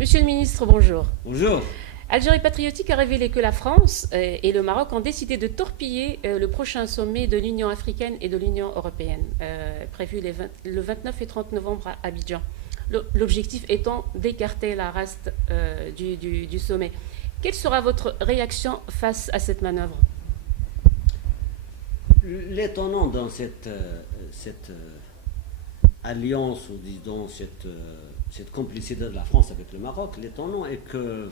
Monsieur le ministre, bonjour. Bonjour. Algérie Patriotique a révélé que la France et le Maroc ont décidé de torpiller le prochain sommet de l'Union africaine et de l'Union européenne, prévu le 29 et 30 novembre à Abidjan. L'objectif étant d'écarter la raste du sommet. Quelle sera votre réaction face à cette manœuvre? L'étonnant dans cette alliance, ou disons cette complicité de la France avec le Maroc, l'étonnant est que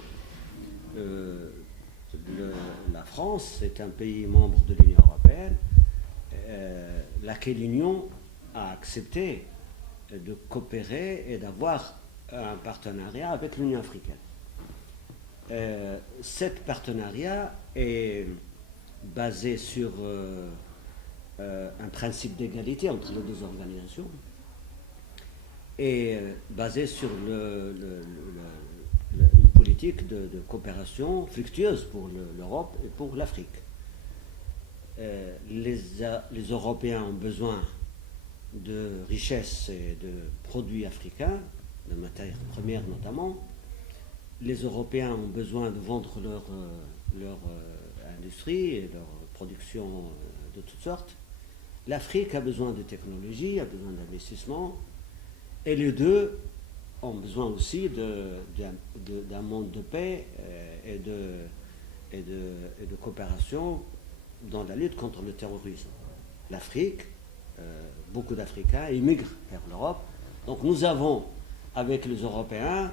la France est un pays membre de l'Union européenne, laquelle l'Union a accepté de coopérer et d'avoir un partenariat avec l'Union africaine. Cet partenariat est basé sur un principe d'égalité entre les deux organisations et basé sur une politique de coopération fructueuse pour l'Europe et pour l'Afrique. Les Européens ont besoin de richesses et de produits africains, de matières premières notamment. Les Européens ont besoin de vendre leur industrie et leur production de toutes sortes. L'Afrique a besoin de technologie, a besoin d'investissement, et les deux ont besoin aussi d'un monde de paix et de coopération dans la lutte contre le terrorisme. L'Afrique, beaucoup d'Africains immigrent vers l'Europe, donc nous avons avec les Européens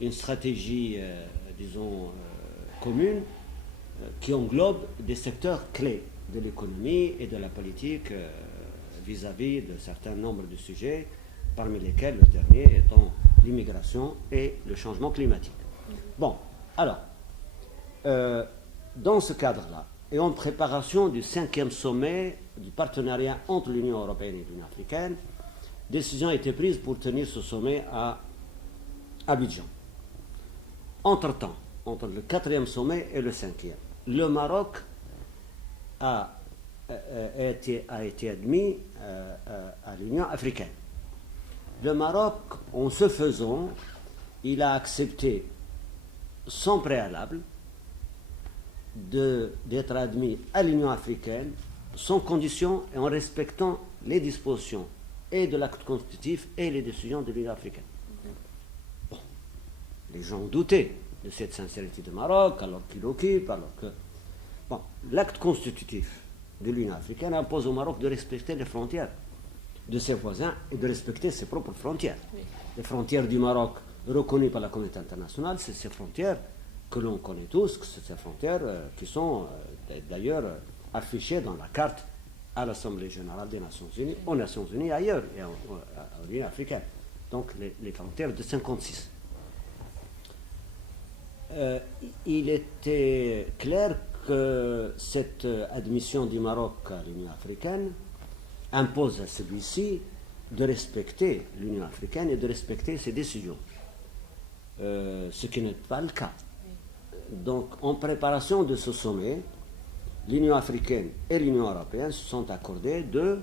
une stratégie, commune qui englobe des secteurs clés de l'économie et de la politique vis-à-vis de certains nombres de sujets, parmi lesquels le dernier étant l'immigration et le changement climatique. Bon, alors, dans ce cadre-là, et en préparation du 5e sommet du partenariat entre l'Union européenne et l'Union africaine, décision a été prise pour tenir ce sommet à Abidjan. Entre-temps, entre le 4e sommet et le 5e, le Maroc a été admis à l'Union africaine. Le Maroc, en ce faisant, il a accepté sans préalable d'être admis à l'Union africaine sans condition et en respectant les dispositions et de l'acte constitutif et les décisions de l'Union africaine. Bon, les gens ont douté de cette sincérité du Maroc, alors qu'il occupe, alors que... Bon, l'acte constitutif de l'Union africaine impose au Maroc de respecter les frontières de ses voisins et de respecter ses propres frontières. Oui. Les frontières du Maroc reconnues par la communauté internationale, c'est ces frontières que l'on connaît tous, c'est ces frontières qui sont d'ailleurs affichées dans la carte à l'Assemblée générale des Nations Unies, aux Nations Unies ailleurs, et à l'Union africaine. Donc les frontières de 1956. Il était clair que cette admission du Maroc à l'Union africaine impose à celui-ci de respecter l'Union africaine et de respecter ses décisions, ce qui n'est pas le cas. Donc, en préparation de ce sommet, l'Union africaine et l'Union européenne se sont accordées de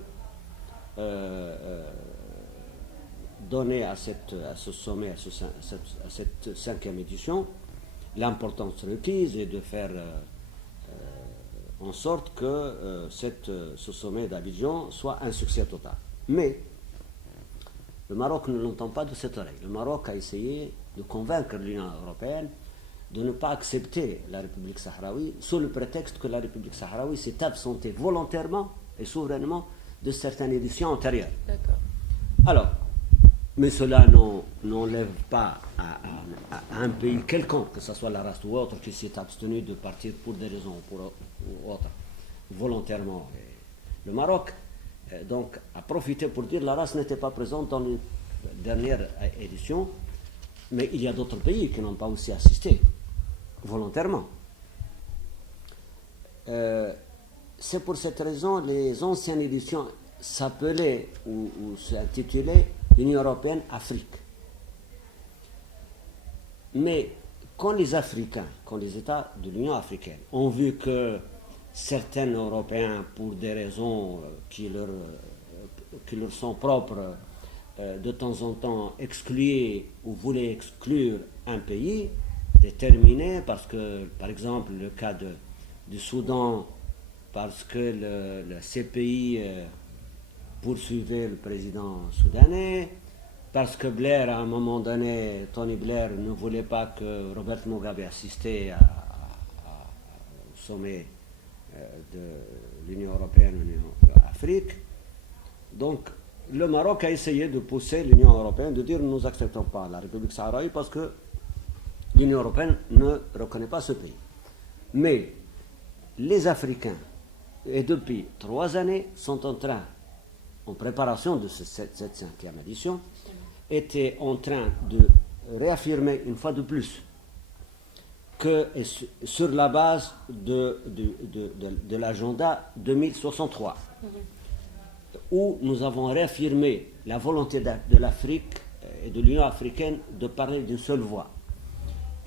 donner à ce sommet, à cette 5e édition, l'importance requise et de faire en sorte que ce sommet d'Abidjan soit un succès total. Mais le Maroc ne l'entend pas de cette oreille. Le Maroc a essayé de convaincre l'Union européenne de ne pas accepter la République sahraoui sous le prétexte que la République sahraoui s'est absentée volontairement et souverainement de certaines éditions antérieures. D'accord. Alors, mais cela n'enlève pas à un pays quelconque, que ce soit la race ou autre, qui s'est abstenu de partir pour des raisons ou autres, volontairement. Et le Maroc, donc, a profité pour dire que la race n'était pas présente dans les dernières éditions, mais il y a d'autres pays qui n'ont pas aussi assisté, volontairement. C'est pour cette raison que les anciennes éditions s'appelaient ou s'intitulaient l'Union européenne Afrique. Mais quand les Africains, quand les États de l'Union africaine ont vu que certains Européens, pour des raisons qui leur sont propres, de temps en temps excluait ou voulait exclure un pays déterminé, parce que, par exemple, le cas du Soudan, parce que le CPI poursuivait le président soudanais, parce que Blair, à un moment donné, Tony Blair ne voulait pas que Robert Mugabe assistait au sommet de l'Union européenne, l'Union Afrique. Donc, le Maroc a essayé de pousser l'Union européenne, de dire nous n'acceptons pas la République saharaoui parce que l'Union européenne ne reconnaît pas ce pays. Mais les Africains, et depuis 3 années, sont en préparation de cette 5e édition, étaient en train de réaffirmer une fois de plus que sur la base de l'agenda 2063, où nous avons réaffirmé la volonté de l'Afrique et de l'Union africaine de parler d'une seule voix,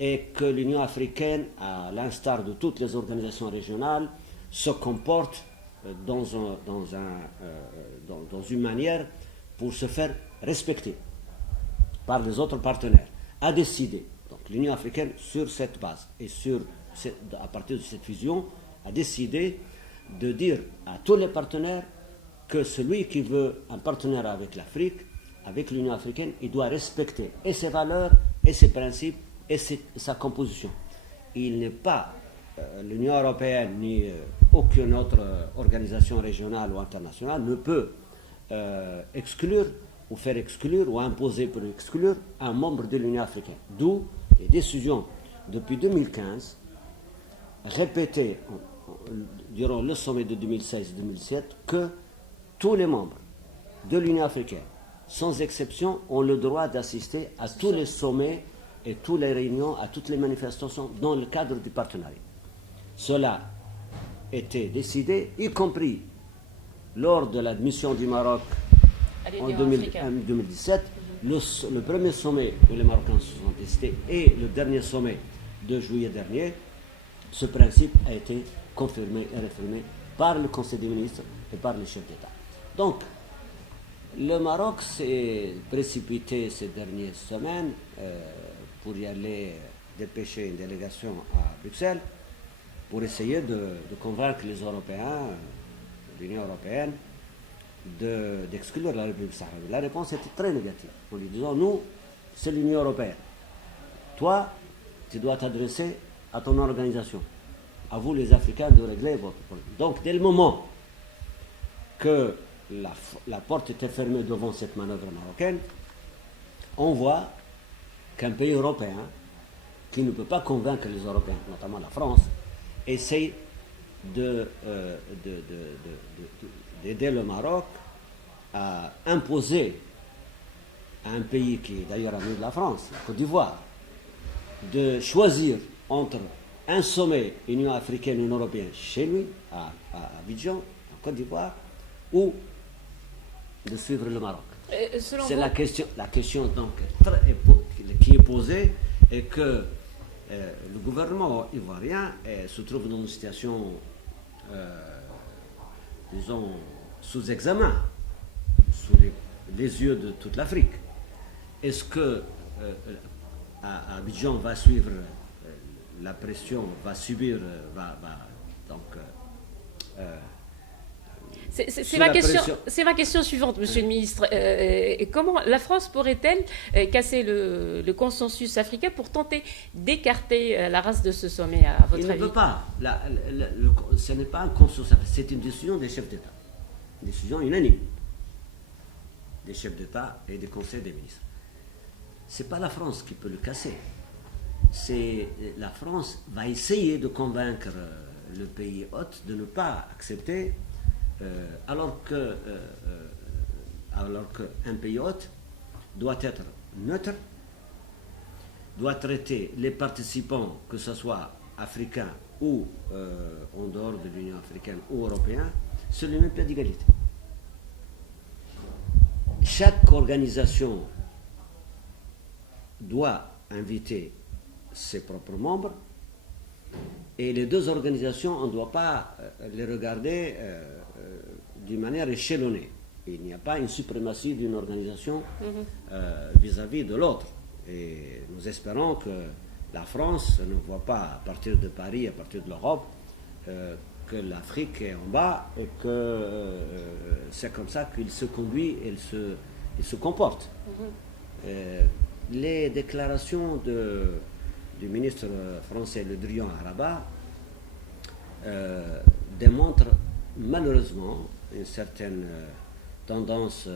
et que l'Union africaine, à l'instar de toutes les organisations régionales, se comporte dans une manière pour se faire respecter par les autres partenaires, a décidé, donc l'Union africaine, sur cette base et à partir de cette vision, a décidé de dire à tous les partenaires que celui qui veut un partenaire avec l'Afrique, avec l'Union africaine, il doit respecter et ses valeurs, et ses principes, et sa composition. Il n'est pas l'Union européenne ni aucune autre organisation régionale ou internationale ne peut exclure ou faire exclure ou imposer pour exclure un membre de l'Union africaine. D'où les décisions depuis 2015 répétées durant le sommet de 2016-2017 que tous les membres de l'Union africaine, sans exception, ont le droit d'assister à tous les sommets et toutes les réunions, à toutes les manifestations dans le cadre du partenariat. Cela était décidé, y compris lors de l'admission du Maroc en 2017, le premier sommet où les Marocains se sont testés et le dernier sommet de juillet dernier. Ce principe a été confirmé et réaffirmé par le Conseil des ministres et par les chefs d'État. Donc, le Maroc s'est précipité ces dernières semaines pour y aller dépêcher une délégation à Bruxelles pour essayer de convaincre les Européens, l'Union européenne, d'exclure la République saharaoui. La réponse était très négative, en lui disant, nous, c'est l'Union européenne. Toi, tu dois t'adresser à ton organisation. À vous, les Africains, de régler votre problème. Donc, dès le moment que la porte était fermée devant cette manœuvre marocaine, on voit qu'un pays européen, qui ne peut pas convaincre les Européens, notamment la France, essaye d'aider le Maroc à imposer à un pays qui est d'ailleurs ami de la France, la Côte d'Ivoire, de choisir entre un sommet Union africaine et Union européenne chez lui, à Abidjan, en Côte d'Ivoire, ou de suivre le Maroc. C'est la question donc, qui est posée, et que le gouvernement ivoirien se trouve dans une situation, disons, sous examen, sous les yeux de toute l'Afrique. Est-ce que Abidjan va suivre la pression, va subir, c'est ma question suivante, Monsieur le Ministre. Comment la France pourrait-elle casser le consensus africain pour tenter d'écarter la race de ce sommet, à votre avis? Il ne peut pas. Ce n'est pas un consensus, c'est une décision des chefs d'État. Une décision unanime des chefs d'État et des conseils des ministres. Ce n'est pas la France qui peut le casser. La France va essayer de convaincre le pays hôte de ne pas accepter, alors qu'un pays hôte doit être neutre, doit traiter les participants, que ce soit africains ou en dehors de l'Union africaine ou européens, sur le même pied d'égalité. Chaque organisation doit inviter ses propres membres, et les deux organisations, on ne doit pas les regarder d'une manière échelonnée. Il n'y a pas une suprématie d'une organisation vis-à-vis de l'autre. Et nous espérons que la France ne voit pas à partir de Paris, à partir de l'Europe, que l'Afrique est en bas et que c'est comme ça qu'il se conduit et il se comporte. Les déclarations du ministre français Le Drian à Rabat démontrent malheureusement une certaine tendance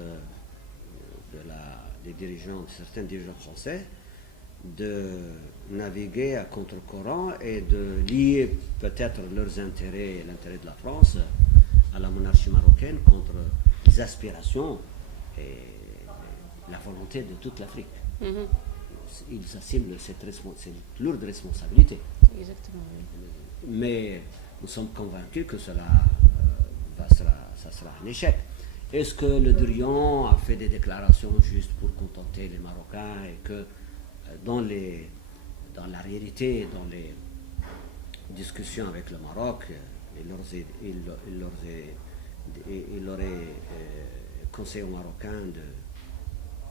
certains dirigeants français de naviguer à contre-courant et de lier peut-être leurs intérêts et l'intérêt de la France à la monarchie marocaine contre les aspirations et la volonté de toute l'Afrique. Ils assument cette lourde responsabilité. Exactement, oui. Mais nous sommes convaincus que ça sera un échec. Est-ce que Le Drian a fait des déclarations juste pour contenter les Marocains et que dans la réalité, dans les discussions avec le Maroc, il aurait conseillé aux Marocains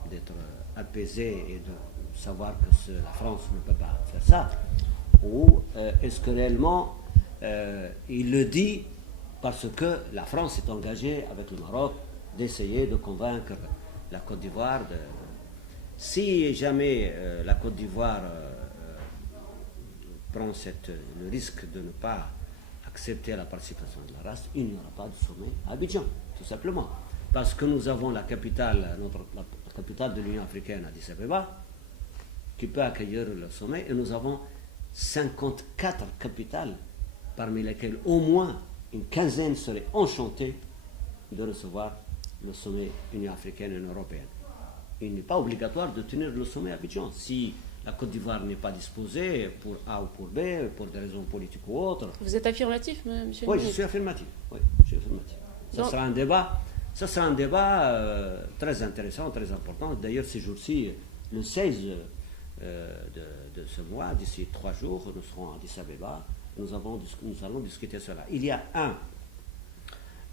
d'être apaisés et de savoir que la France ne peut pas faire ça? Ou est-ce que réellement il le dit parce que la France est engagée avec le Maroc d'essayer de convaincre la Côte d'Ivoire si jamais la Côte d'Ivoire prend le risque de ne pas accepter la participation de la race, il n'y aura pas de sommet à Abidjan, tout simplement. Parce que nous avons la capitale de l'Union africaine, Addis Abeba, qui peut accueillir le sommet, et nous avons 54 capitales, parmi lesquelles au moins une quinzaine seraient enchantées de recevoir le sommet Union africaine et européenne. Il n'est pas obligatoire de tenir le sommet à Abidjan. Si la Côte d'Ivoire n'est pas disposée pour A ou pour B, pour des raisons politiques ou autres. Vous êtes affirmatif, monsieur le Oui, ministre? je suis affirmatif. Ça sera un débat très intéressant, très important. D'ailleurs, ces jours-ci, le 16 de ce mois, d'ici 3 jours, nous serons à Addis Abeba. Nous allons discuter cela. Il y a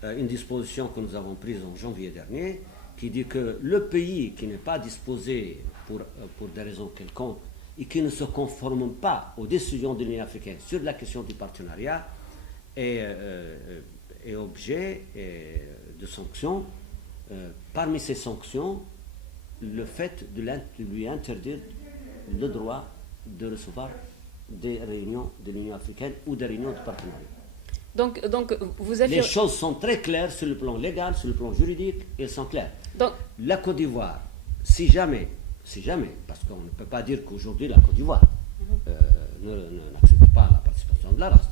une disposition que nous avons prise en janvier dernier qui dit que le pays qui n'est pas disposé pour des raisons quelconques et qui ne se conforme pas aux décisions de l'Union africaine sur la question du partenariat est objet de sanctions. Parmi ces sanctions, le fait de lui interdire le droit de recevoir des réunions de l'Union africaine ou des réunions de partenariat. Donc vous affirmez... Les choses sont très claires sur le plan légal, sur le plan juridique, elles sont claires. Donc, la Côte d'Ivoire, si jamais, parce qu'on ne peut pas dire qu'aujourd'hui la Côte d'Ivoire n'accepte pas la participation de la race.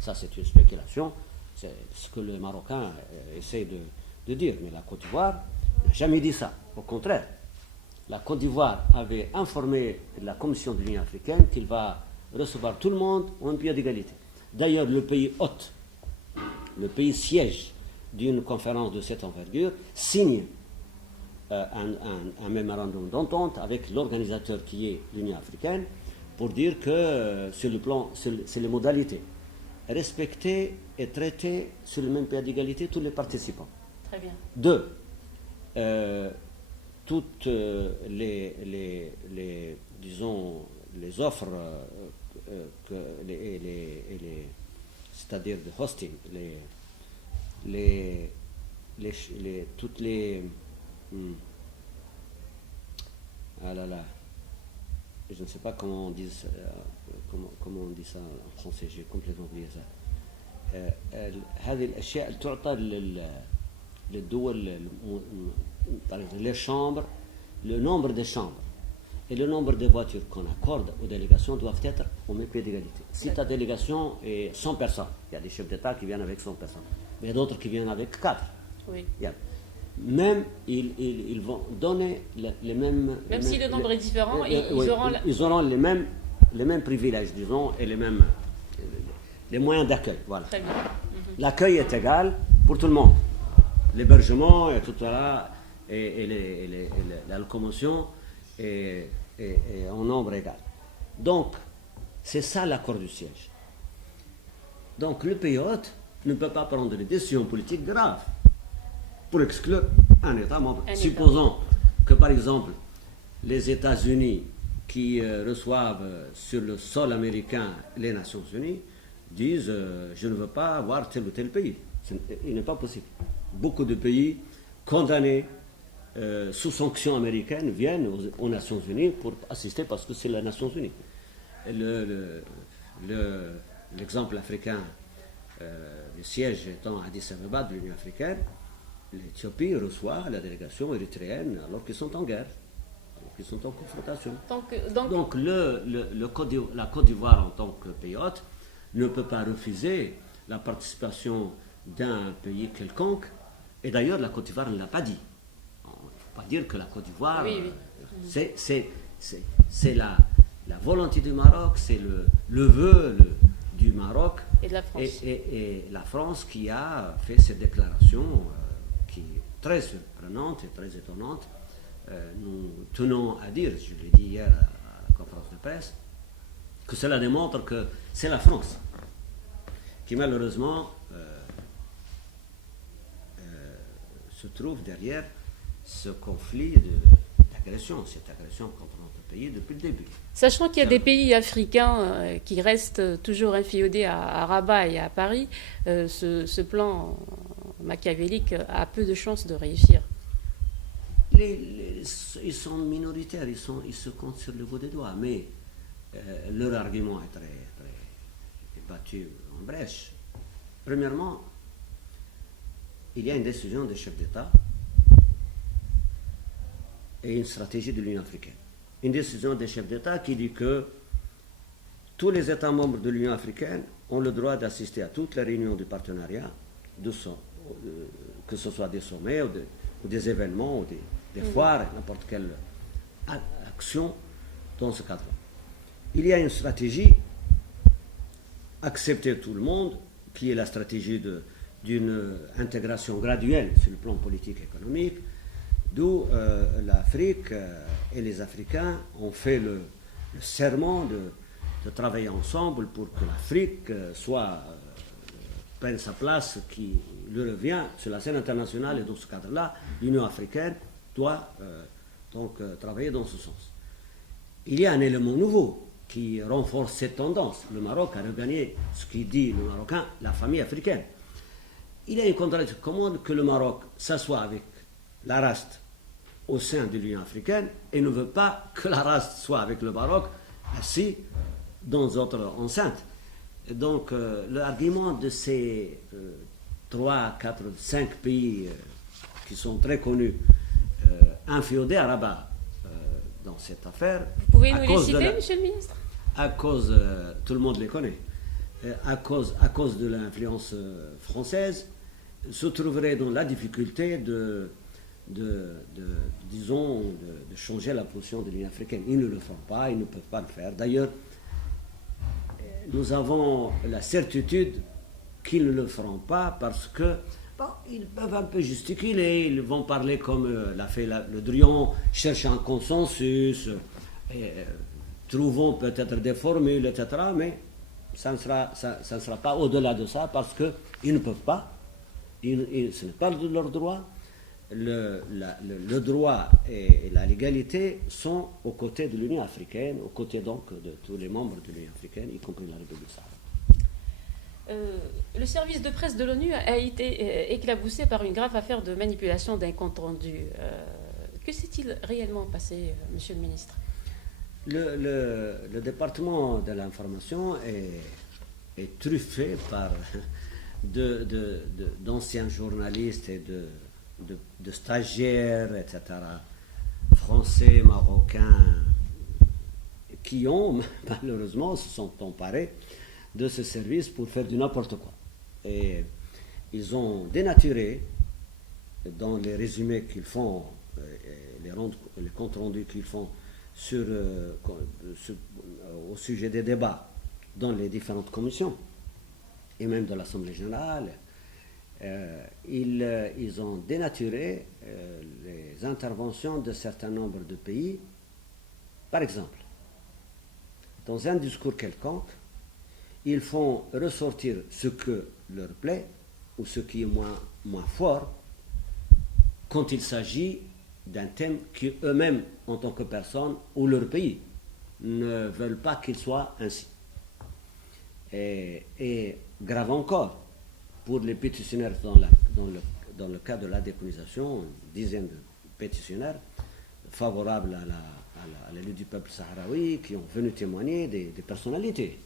Ça, c'est une spéculation, c'est ce que les Marocains essaient de dire. Mais la Côte d'Ivoire n'a jamais dit ça. Au contraire, la Côte d'Ivoire avait informé la Commission de l'Union africaine qu'il va recevoir tout le monde en pied d'égalité. D'ailleurs, le pays hôte, le pays siège d'une conférence de cette envergure, signe un mémorandum d'entente avec l'organisateur qui est l'Union africaine pour dire que c'est les modalités. Respecter et traiter sur le même pied d'égalité tous les participants. Très bien. 2. Toutes disons, les offres, c'est-à-dire de hosting, toutes les ah là là, je ne sais pas comment on dit ça, comment on dit ça en français, j'ai complètement oublié ça. هذه الأشياء تعطى للدول par exemple les chambres, le nombre de chambres et le nombre de voitures qu'on accorde aux délégations doivent être au même pied d'égalité. Si ta délégation est 100 personnes, il y a des chefs d'État qui viennent avec 100 personnes, mais d'autres qui viennent avec 4. Oui. Même ils vont donner les mêmes... Même si le nombre est différent, ils auront les mêmes privilèges, disons, et les moyens d'accueil. Voilà. Très bien. L'accueil est égal pour tout le monde. L'hébergement et tout cela, et la locomotion est en nombre égal. Donc, c'est ça l'accord du siège. Donc, le pays hôte ne peut pas prendre des décisions politiques graves. pour exclure un État membre. Un État. Supposons que, par exemple, les États-Unis qui reçoivent sur le sol américain les Nations Unies disent je ne veux pas avoir tel ou tel pays. Il n'est pas possible. Beaucoup de pays condamnés sous sanctions américaines viennent aux Nations Unies pour assister parce que c'est les Nations Unies. L'exemple africain, le siège étant à Addis Abeba de l'Union africaine, l'Éthiopie reçoit la délégation érythréenne alors qu'ils sont en guerre, alors qu'ils sont en confrontation. Donc la Côte d'Ivoire en tant que pays hôte ne peut pas refuser la participation d'un pays quelconque. Et d'ailleurs, la Côte d'Ivoire ne l'a pas dit. Il ne faut pas dire que la Côte d'Ivoire, c'est la volonté du Maroc, c'est le vœu du Maroc et de la France. Et la France qui a fait cette déclaration qui est très surprenante et très étonnante. Nous tenons à dire, je l'ai dit hier à la conférence de presse, que cela démontre que c'est la France qui malheureusement se trouve derrière ce conflit d'agression, cette agression contre notre pays depuis le début. Sachant qu'il y a des pays africains qui restent toujours inféodés à Rabat et à Paris, ce plan machiavélique a peu de chances de réussir. Ils sont minoritaires, ils se comptent sur le bout des doigts, mais leur argument est très battu en brèche. Premièrement, il y a une décision des chefs d'État et une stratégie de l'Union africaine. Une décision des chefs d'État qui dit que tous les États membres de l'Union africaine ont le droit d'assister à toutes les réunions du partenariat, que ce soit des sommets ou des événements ou des foires, n'importe quelle action dans ce cadre-là. Il y a une stratégie acceptée tout le monde, qui est la stratégie d'une intégration graduelle sur le plan politique et économique, d'où l'Afrique et les Africains ont fait le serment de travailler ensemble pour que l'Afrique prenne sa place qui lui revient sur la scène internationale, et dans ce cadre-là, l'Union africaine doit travailler dans ce sens. Il y a un élément nouveau qui renforce cette tendance. Le Maroc a regagné ce qui dit le Marocain, la famille africaine. Il y a une contradiction commune que le Maroc s'assoit avec la RAST au sein de l'Union africaine et ne veut pas que la RAST soit avec le Maroc assis dans d'autres enceintes. Et donc l'argument de ces 3, 4, 5 pays qui sont très connus, inféodés à Rabat dans cette affaire. Vous pouvez nous les citer, monsieur le ministre? À cause, tout le monde les connaît, à cause de l'influence française, se trouverait dans la difficulté de changer la position de l'Union africaine. Ils ne le font pas, ils ne peuvent pas le faire. D'ailleurs, nous avons la certitude qu'ils ne le feront pas parce que ils peuvent un peu gesticuler, ils vont parler comme l'a fait le Drian, chercher un consensus, trouvons peut-être des formules, etc. Mais ça ne sera pas au-delà de ça parce qu'ils ne peuvent pas, ce n'est pas de leur droit. Le droit et la légalité sont aux côtés de l'Union africaine, aux côtés donc de tous les membres de l'Union africaine, y compris la République saharienne. Le service de presse de l'ONU a été éclaboussé par une grave affaire de manipulation d'un compte rendu. Que s'est-il réellement passé, monsieur le ministre? Le département de l'information est truffé par d'anciens journalistes et de stagiaires, etc., français, marocains, qui ont, malheureusement, se sont emparés de ce service pour faire du n'importe quoi. Et ils ont dénaturé, dans les résumés qu'ils font, les comptes rendus qu'ils font au sujet des débats dans les différentes commissions, et même de l'Assemblée générale, ils ont dénaturé les interventions de certain nombre de pays. Par exemple, dans un discours quelconque, ils font ressortir ce que leur plaît ou ce qui est moins fort quand il s'agit d'un thème qui eux-mêmes, en tant que personne, ou leur pays, ne veulent pas qu'il soit ainsi. Et grave encore, pour les pétitionnaires dans le cas de la décolonisation, une dizaine de pétitionnaires favorables à la lutte du peuple sahraoui qui ont venu témoigner des personnalités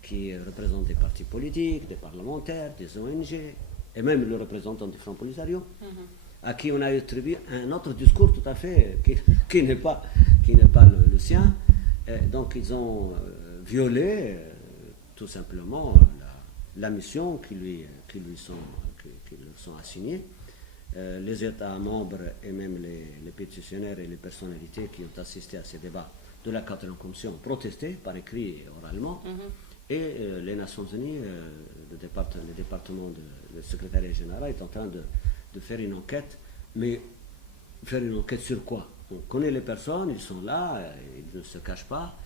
qui représentent des partis politiques, des parlementaires, des ONG, et même le représentant du Front Polisario, à qui on a attribué un autre discours tout à fait qui n'est pas le sien. Donc ils ont violé tout simplement la mission qui leur sont assignées. Les États membres et même les pétitionnaires et les personnalités qui ont assisté à ces débats de la 4e commission ont protesté par écrit et oralement. Et les Nations Unies, le département du secrétariat général est en train de faire une enquête. Mais faire une enquête sur quoi? On connaît les personnes, ils sont là, ils ne se cachent pas.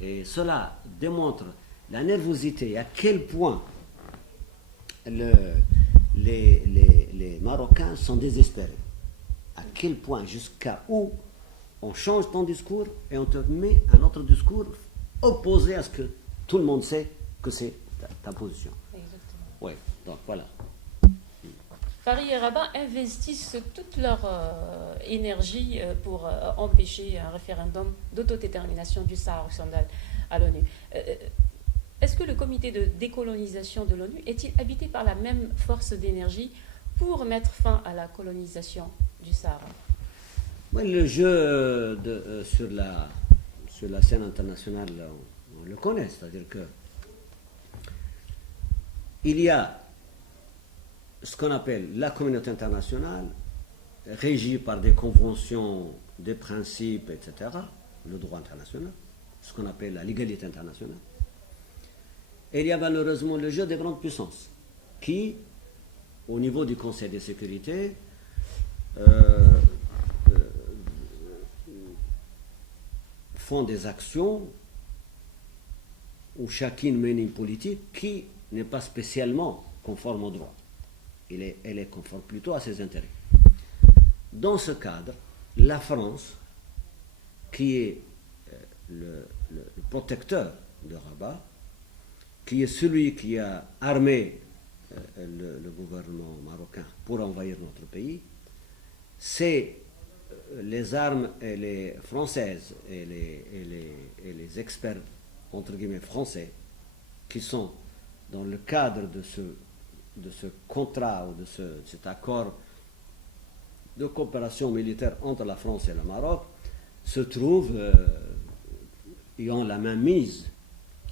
Et cela démontre la nervosité, à quel point les Marocains sont désespérés. À quel point, jusqu'à où on change ton discours et on te met un autre discours opposé à ce que tout le monde sait que c'est ta position. Exactement. Oui, donc voilà. Paris et Rabat investissent toute leur énergie pour empêcher un référendum d'autodétermination du Sahara occidental à l'ONU. Est-ce que le comité de décolonisation de l'ONU est-il habité par la même force d'énergie pour mettre fin à la colonisation du Sahara? Oui, le jeu sur la scène internationale, on le connaît, c'est-à-dire que il y a ce qu'on appelle la communauté internationale, régie par des conventions, des principes, etc., le droit international, ce qu'on appelle la légalité internationale. Et il y a malheureusement le jeu des grandes puissances, qui, au niveau du Conseil de sécurité, font des actions où chacune mène une politique qui n'est pas spécialement conforme au droit. Elle est conforme plutôt à ses intérêts. Dans ce cadre, la France, qui est le protecteur de Rabat, qui est celui qui a armé le gouvernement marocain pour envahir notre pays, c'est les armes et les françaises et les experts, entre guillemets, français, qui sont dans le cadre de ce contrat ou de cet accord de coopération militaire entre la France et le Maroc, se trouvent et ont la main mise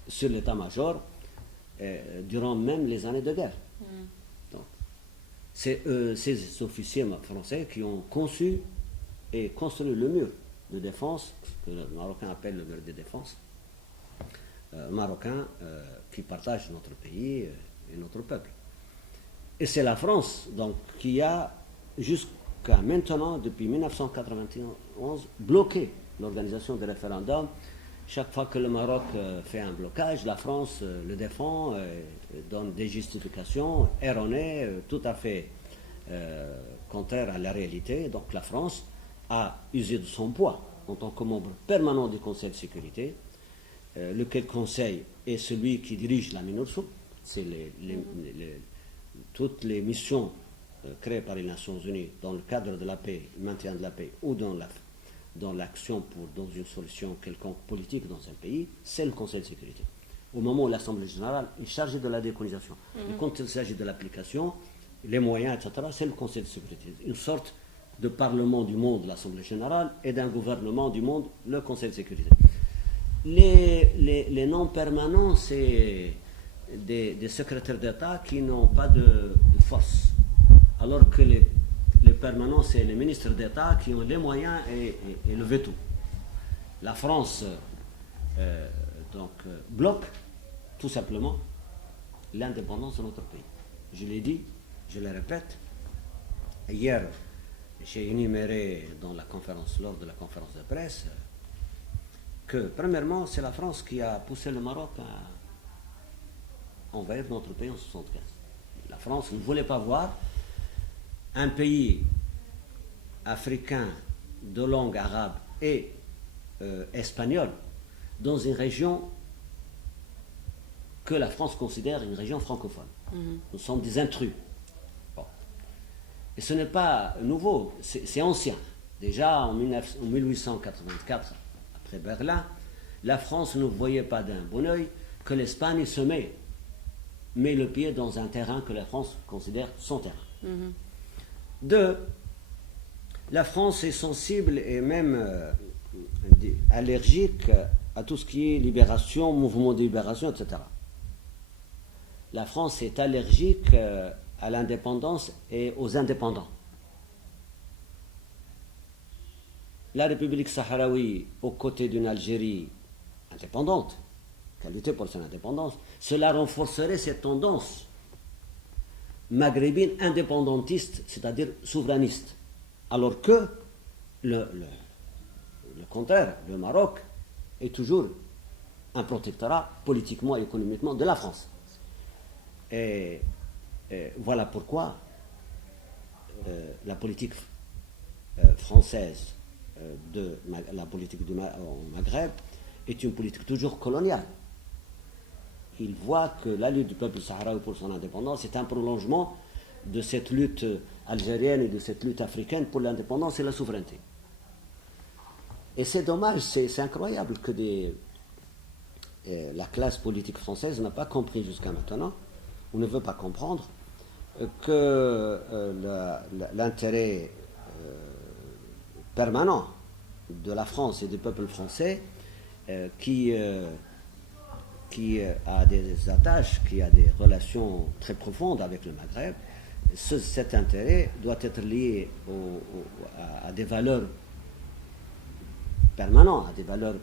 sur l'état-major durant même les années de guerre. Donc, c'est ces officiers français qui ont conçu et construit le mur de défense, que les Marocains appellent le mur de défense, marocain qui partage notre pays et notre peuple. Et c'est la France donc, qui a, jusqu'à maintenant, depuis 1991, bloqué l'organisation des référendums. Chaque fois que le Maroc fait un blocage, la France le défend, donne des justifications erronées, tout à fait contraires à la réalité. Donc la France a usé de son poids en tant que membre permanent du Conseil de sécurité, lequel conseil est celui qui dirige la MINURSO. C'est toutes les missions créées par les Nations Unies dans le cadre de la paix, le maintien de la paix ou dans l'action dans une solution quelconque politique dans un pays, c'est le Conseil de sécurité. Au moment où l'Assemblée générale est chargée de la décolonisation. Et quand il s'agit de l'application, les moyens, etc., c'est le Conseil de sécurité. Une sorte de parlement du monde, l'Assemblée générale, et d'un gouvernement du monde, le Conseil de sécurité. Les non-permanents, c'est des secrétaires d'État qui n'ont pas de force. Alors que les permanents, c'est les ministres d'État qui ont les moyens et le veto. La France bloque tout simplement l'indépendance de notre pays. Je l'ai dit, je le répète. Hier, j'ai énuméré lors de la conférence de presse que, premièrement, c'est la France qui a poussé le Maroc à envahir notre pays en 1975. La France ne voulait pas voir un pays africains de langue arabe et espagnole dans une région que la France considère une région francophone. Nous sommes des intrus. Bon. Et ce n'est pas nouveau, c'est ancien. Déjà en 1884, après Berlin, la France ne voyait pas d'un bon oeil que l'Espagne met le pied dans un terrain que la France considère son terrain. Deux, la France est sensible et même allergique à tout ce qui est libération, mouvement de libération, etc. La France est allergique à l'indépendance et aux indépendants. La République sahraoui, aux côtés d'une Algérie indépendante, qualité pour son indépendance, cela renforcerait cette tendance maghrébine indépendantiste, c'est-à-dire souverainiste. Alors que le contraire, le Maroc est toujours un protectorat politiquement et économiquement de la France. Et voilà pourquoi la politique française la politique au Maghreb est une politique toujours coloniale. Il voit que la lutte du peuple sahraoui pour son indépendance est un prolongement de cette lutte algérienne et de cette lutte africaine pour l'indépendance et la souveraineté. Et c'est dommage, c'est incroyable que la classe politique française n'a pas compris jusqu'à maintenant, ou ne veut pas comprendre, que l'intérêt permanent de la France et du peuple français qui a des attaches, qui a des relations très profondes avec le Maghreb, cet intérêt doit être lié à des valeurs permanentes, à des valeurs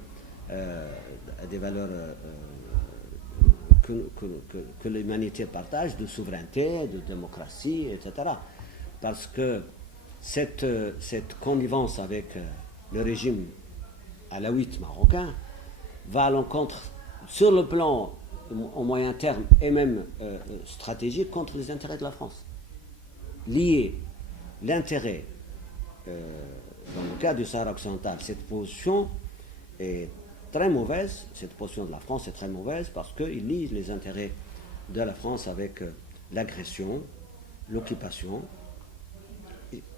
que l'humanité partage, de souveraineté, de démocratie, etc. Parce que cette connivence avec le régime alaouite marocain va à l'encontre, sur le plan au moyen terme et même stratégique, contre les intérêts de la France. Lier l'intérêt, dans le cas du Sahara occidental, cette position est très mauvaise, cette position de la France est très mauvaise parce qu'il lie les intérêts de la France avec l'agression, l'occupation.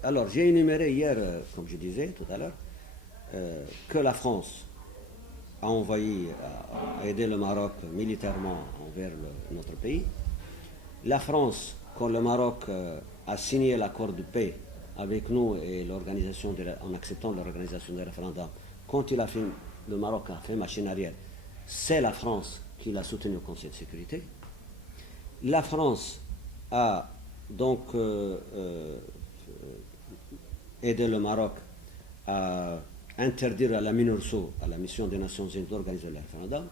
Alors, j'ai énuméré hier, comme je disais tout à l'heure, que la France a envoyé, a aidé le Maroc militairement envers notre pays. La France, quand le Maroc a signé l'accord de paix avec nous et l'organisation en acceptant l'organisation des référendums, quand le Maroc a fait machine arrière, c'est la France qui l'a soutenu au Conseil de sécurité. La France a donc aider le Maroc à interdire à la MINURSO, à la mission des Nations Unies, d'organiser le référendum.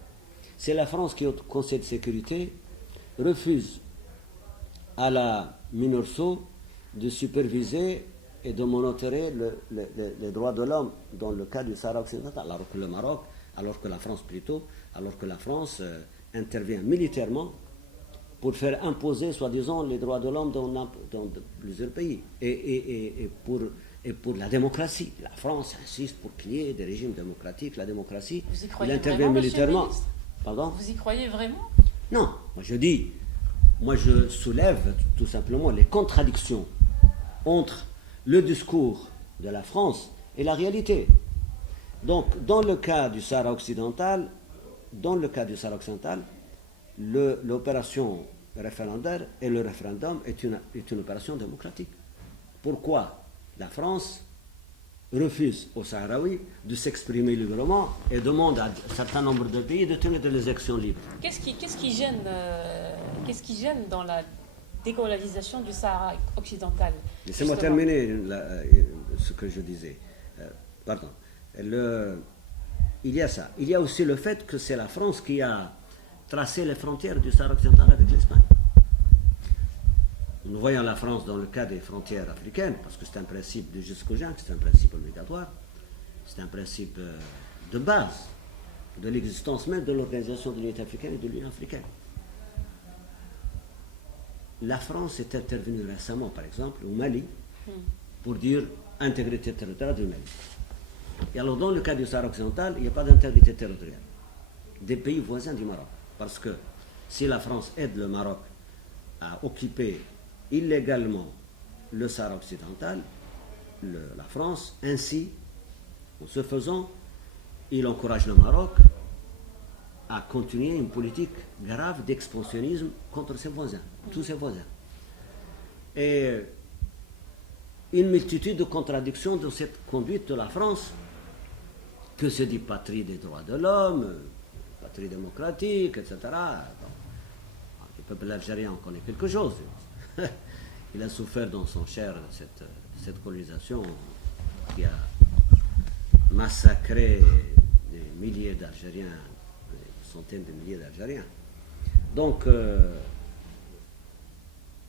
C'est la France qui, au Conseil de sécurité, refuse à la MINURSO de superviser et de monitorer les droits de l'homme dans le cas du Sahara occidental, alors que la France intervient militairement pour faire imposer, soi-disant, les droits de l'homme dans plusieurs pays. Et pour la démocratie. La France insiste pour qu'il y ait des régimes démocratiques. La démocratie, vous y croyez il intervient vraiment, militairement. Pardon ? Vous y croyez vraiment ? Non, moi je soulève tout simplement les contradictions entre le discours de la France et la réalité. Donc, dans le cas du Sahara occidental, l'opération référendaire et le référendum est une opération démocratique. Pourquoi la France refuse aux Sahraouis de s'exprimer librement et demande à un certain nombre de pays de tenir des élections libres? Qu'est-ce qui gêne dans la décolonisation du Sahara occidental? Laissez-moi terminer ce que je disais. Pardon. Il y a ça. Il y a aussi le fait que c'est la France qui a tracé les frontières du Sahara occidental avec l'Espagne. Nous voyons la France dans le cas des frontières africaines, parce que c'est un principe de jus cogens, c'est un principe obligatoire, c'est un principe de base de l'existence même de l'Organisation de l'Unité africaine et de l'Union africaine. La France est intervenue récemment, par exemple, au Mali, pour dire intégrité territoriale du Mali. Et alors, dans le cas du Sahara occidental, il n'y a pas d'intégrité territoriale des pays voisins du Maroc. Parce que si la France aide le Maroc à occuper illégalement le Sahara occidental, la France, ainsi, en ce faisant, il encourage le Maroc à continuer une politique grave d'expansionnisme contre ses voisins, tous ses voisins. Et une multitude de contradictions de cette conduite de la France, que se dit patrie des droits de l'homme, patrie démocratique, etc. Bon, le peuple algérien en connaît quelque chose. Il a souffert dans son chair cette colonisation qui a massacré des milliers d'Algériens, des centaines de milliers d'Algériens. Donc,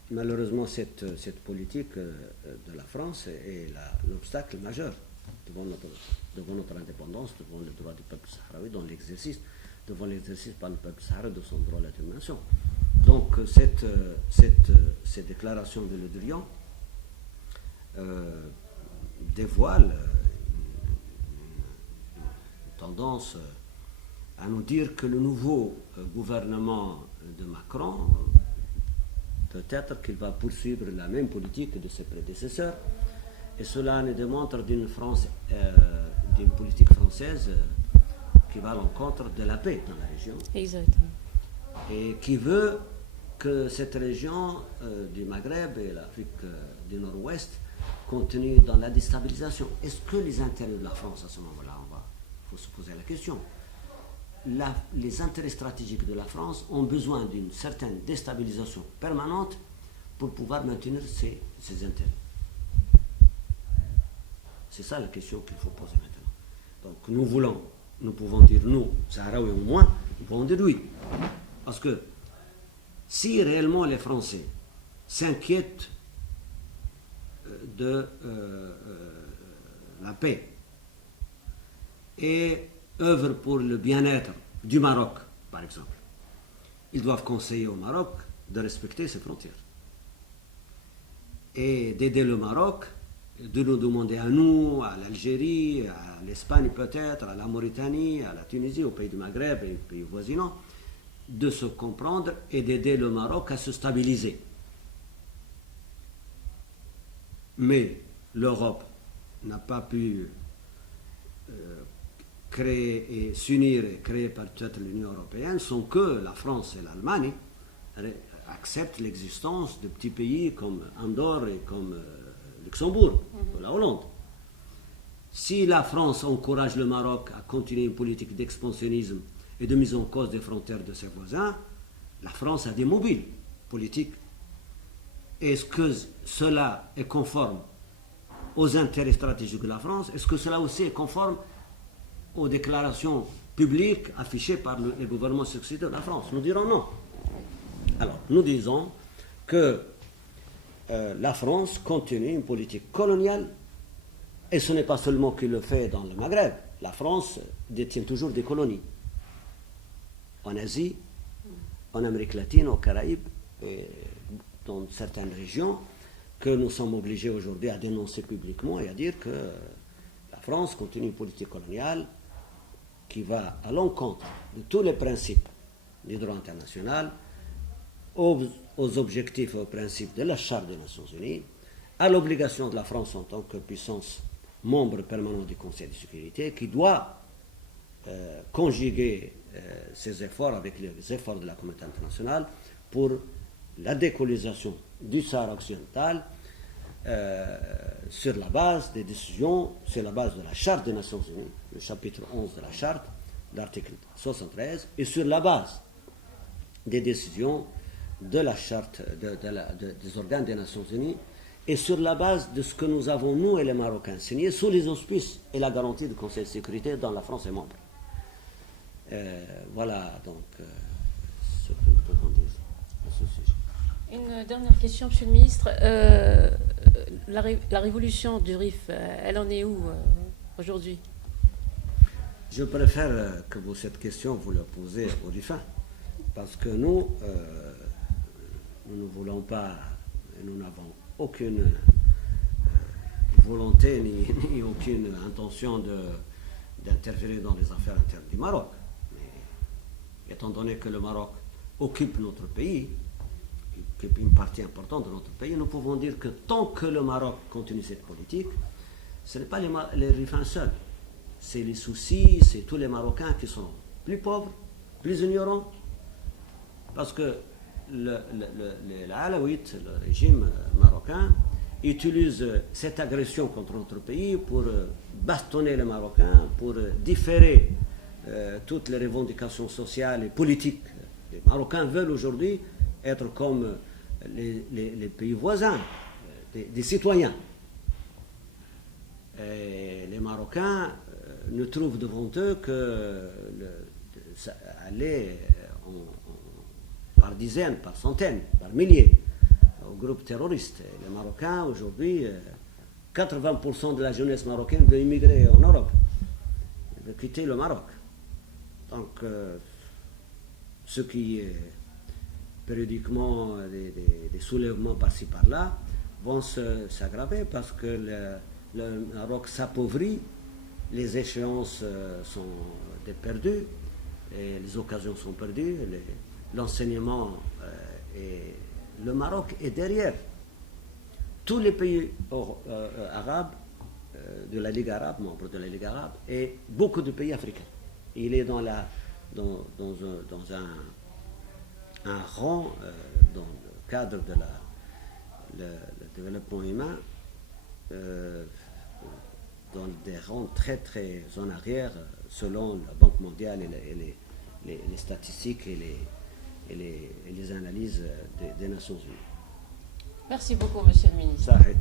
malheureusement, cette politique de la France est l'obstacle majeur devant notre indépendance, devant le droit du peuple sahraoui, devant l'exercice par le peuple sahraoui de son droit à la détermination. Donc, cette déclaration de Le Drian dévoile une tendance à nous dire que le nouveau gouvernement de Macron, peut-être qu'il va poursuivre la même politique de ses prédécesseurs, et cela nous démontre d'une politique française qui va à l'encontre de la paix dans la région. Exactement. Et qui veut que cette région du Maghreb et l'Afrique du Nord-Ouest continue dans la déstabilisation. Est-ce que les intérêts de la France à ce moment-là, il faut se poser la question. Les intérêts stratégiques de la France ont besoin d'une certaine déstabilisation permanente pour pouvoir maintenir ses intérêts. C'est ça la question qu'il faut poser maintenant. Donc nous pouvons dire nous, Sahraouis au moins, nous pouvons dire oui. Parce que si réellement les Français s'inquiètent de la paix et œuvrent pour le bien-être du Maroc, par exemple, ils doivent conseiller au Maroc de respecter ses frontières et d'aider le Maroc, de nous demander à nous, à l'Algérie, à l'Espagne peut-être, à la Mauritanie, à la Tunisie, aux pays du Maghreb et aux pays voisinants, de se comprendre et d'aider le Maroc à se stabiliser. Mais l'Europe n'a pas pu créer et s'unir et créer peut-être l'Union européenne sans que la France et l'Allemagne acceptent l'existence de petits pays comme Andorre et comme Luxembourg, ou la Hollande. Si la France encourage le Maroc à continuer une politique d'expansionnisme et de mise en cause des frontières de ses voisins, la France a des mobiles politiques. Est-ce que cela est conforme aux intérêts stratégiques de la France? Est-ce que cela aussi est conforme aux déclarations publiques affichées par les gouvernements successifs de la France? Nous dirons non. Alors, nous disons que la France continue une politique coloniale, et ce n'est pas seulement qu'il le fait dans le Maghreb. La France détient toujours des colonies en Asie, en Amérique latine, aux Caraïbes, et dans certaines régions que nous sommes obligés aujourd'hui à dénoncer publiquement et à dire que la France continue une politique coloniale qui va à l'encontre de tous les principes du droit international, aux objectifs et aux principes de la Charte des Nations Unies, à l'obligation de la France en tant que puissance membre permanent du Conseil de sécurité, qui doit conjuguer ses efforts avec les efforts de la communauté internationale pour la décolonisation du Sahara occidental sur la base des décisions, sur la base de la Charte des Nations Unies, le chapitre 11 de la Charte, l'article 73, et sur la base des décisions de la Charte des organes des Nations Unies, et sur la base de ce que nous avons, nous et les Marocains, signé sous les auspices et la garantie du Conseil de sécurité dont la France est membre. Voilà donc ce que nous pouvons dire à ce sujet. Une dernière question, Monsieur le Ministre. La révolution du Rif, elle en est où aujourd'hui? Je préfère que cette question vous la posez au Rifin, parce que nous ne voulons pas, et nous n'avons aucune volonté ni aucune intention d'interférer dans les affaires internes du Maroc. Mais étant donné que le Maroc occupe notre pays, occupe une partie importante de notre pays, nous pouvons dire que tant que le Maroc continue cette politique, ce n'est pas les riverains seuls. C'est les soucis, c'est tous les Marocains qui sont plus pauvres, plus ignorants, parce que les Alaouites, le régime marocain, utilise cette agression contre notre pays pour bastonner les Marocains, pour différer toutes les revendications sociales et politiques. Les Marocains veulent aujourd'hui être comme les pays voisins, des citoyens. Et les Marocains ne trouvent devant eux que aller par dizaines, par centaines, par milliers aux groupes terroristes. Et les Marocains, aujourd'hui, 80% de la jeunesse marocaine veut immigrer en Europe, veut quitter le Maroc. Donc, ce qui est périodiquement des soulèvements par-ci par-là vont s'aggraver parce que le Maroc s'appauvrit, les échéances sont perdues, et les occasions sont perdues, l'enseignement et le Maroc est derrière tous les pays arabes, de la Ligue arabe, membres de la Ligue arabe, et beaucoup de pays africains. Il est dans un rang, dans le cadre de le développement humain, dans des rangs très très en arrière, selon la Banque mondiale et les statistiques et les analyses des Nations Unies. Merci beaucoup, Monsieur le Ministre. Ça arrête.